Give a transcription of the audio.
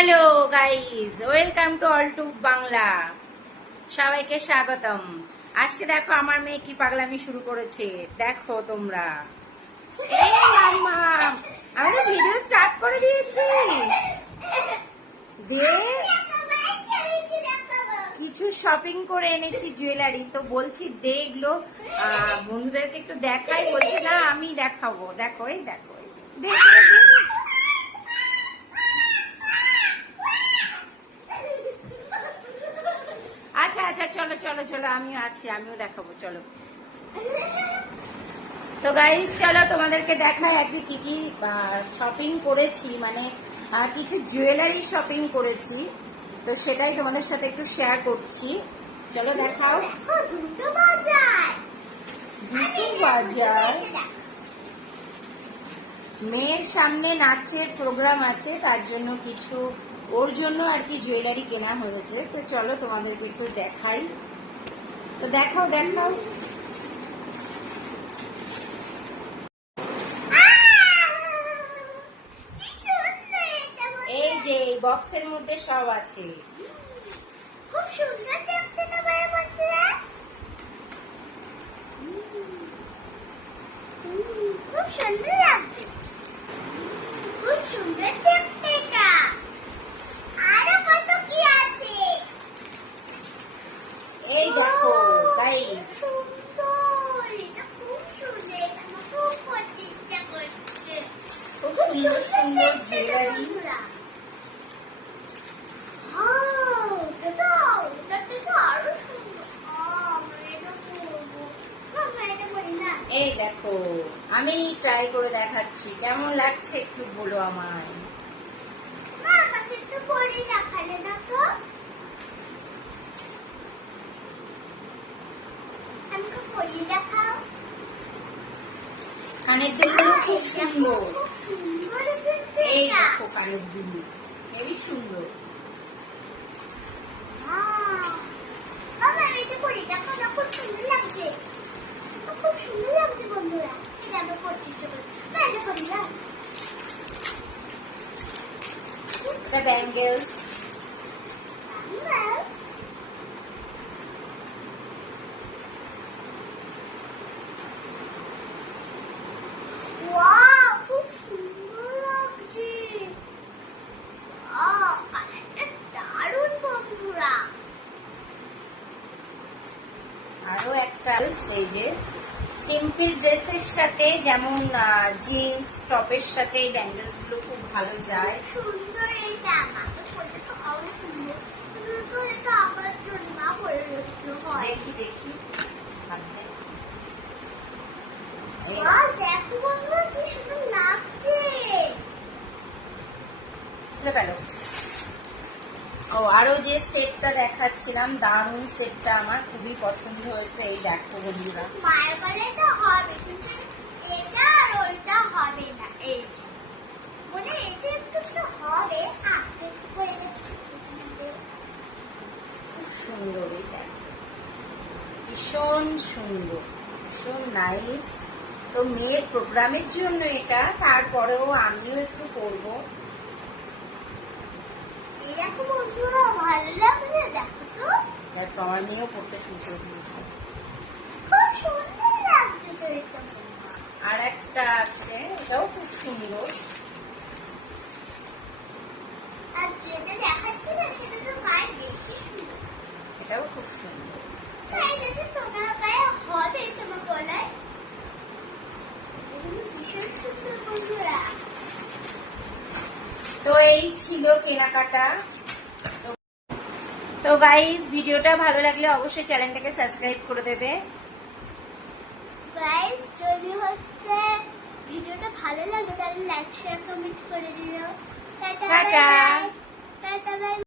Hello guys, welcome to অলটুব বাংলা। সবাইকে স্বাগতম। আজকে দেখো আমার মেয়ে কি পাগলামি শুরু করেছে, দেখো তোমরা। এই মাম্মা, আমি তো ভিডিও স্টার্ট করে দিয়েছি। কিছু শপিং করে এনেছি জুয়েলারি, তো বলছি দে এগুলো বন্ধুদেরকে একটু দেখাই। বলছে না আমি দেখাবো। দেখো এই দেখো, আচ্ছা আচ্ছা, চলো চলো চলো, আমিও আছি, আমিও দেখাবো, চলো। তো গাইস চলো তোমাদেরকে দেখাই আজকে কি কি শপিং করেছি, মানে কিছু জুয়েলারি শপিং করেছি, তো সেটাই তোমাদের সাথে একটু শেয়ার করছি। চলো দেখাও। দুটো বাজার মেয়ের সামনে নাচের প্রোগ্রাম আছে, তার জন্য কিছু ওর জন্য আর কি জুয়েলারি কেনা হয়েছে। তো চলো তোমাদেরকে একটু দেখাই। তো দেখাও দেখাও। এই যে বক্সের মধ্যে সব আছে। খুব সুন্দর দেখতে না ভাই বন্ধুরা, খুব সুন্দর লাগছে, খুব সুন্দর দেখতে এটা। আরো কত কি আছে এই দেখো গাইস, সুন্দর, এটা খুব সুন্দর, এটা আমার খুব পড়তে ইচ্ছা করছে। খুব সুন্দর সুন্দর জুয়েলারি। এই দেখো, আমি ট্রাই করে দেখাচ্ছি, কেমন লাগছে একটু বলো আমায়। কানের দুলগুলো খুব সুন্দর। এই দেখো কানের দুল, হেবি সুন্দর। খুব সুন্দর লাগছে বন্ধুরা, এটা আমি পড়তে ইচ্ছে করছি। এটা ব্যাঙ্গেলস। ওয়াও, খুব সুন্দর লাগছে। কালারটা দারুণ বন্ধুরা। আরো একটা, এই যে সিম্পল ড্রেসের সাথে, যেমন জিন্স টপের সাথে এই ব্যাঙ্গেলস গুলো খুব ভালো যায়। সুন্দর এটা, আমাকে পড়লে তো আরো সুন্দর। তো এটা আমার জন্য মা পরে রাখলো হয়। দেখি দেখি হাতে। ওয়াও, দেখো বন্ধুরা কি সুন্দর লাগছে। ও আরো যে সেটটা দেখাচ্ছিলাম, দারুণ সেটটা আমার খুবই পছন্দ হয়েছে। এই দেখো বন্ধুরা, মায়ের বলে এটা হবে, কিন্তু এটা আর ওইটা হবে না। এই বলে এটা একটু তো হবে, আস্তে একটু করে খুব সুন্দর। এই দেখো, ভীষণ সুন্দর, ভীষণ নাইস। তো মেয়ের প্রোগ্রামের জন্য এটা, তারপরেও আমিও একটু করবো। দেখো বন্ধুরা, ভালো লাগছে, দেখো তো। দেখো আমার মেয়েও পড়তে শুরু করে দিয়েছে। খুব সুন্দর লাগছে তো এটা। আর একটা আছে, এটাও খুব সুন্দর। আর যেটা দেখাচ্ছে না সেটা তো গায়ে বেশি সুন্দর। এটাও খুব সুন্দর। তাই যদি তোমার গায়ে হবে, তোমার গলায় ভীষণ সুন্দর বন্ধুরা। তো এই ছিল কেনাকাটা। তো গাইস, ভিডিওটা ভালো লাগলে অবশ্যই চ্যানেলটাকে সাবস্ক্রাইব করে দেবে। গাইস, যদি হচ্ছে ভিডিওটা ভালো লাগে তাহলে লাইক শেয়ার কমেন্ট করে দিও। Tata tata. Tata bye.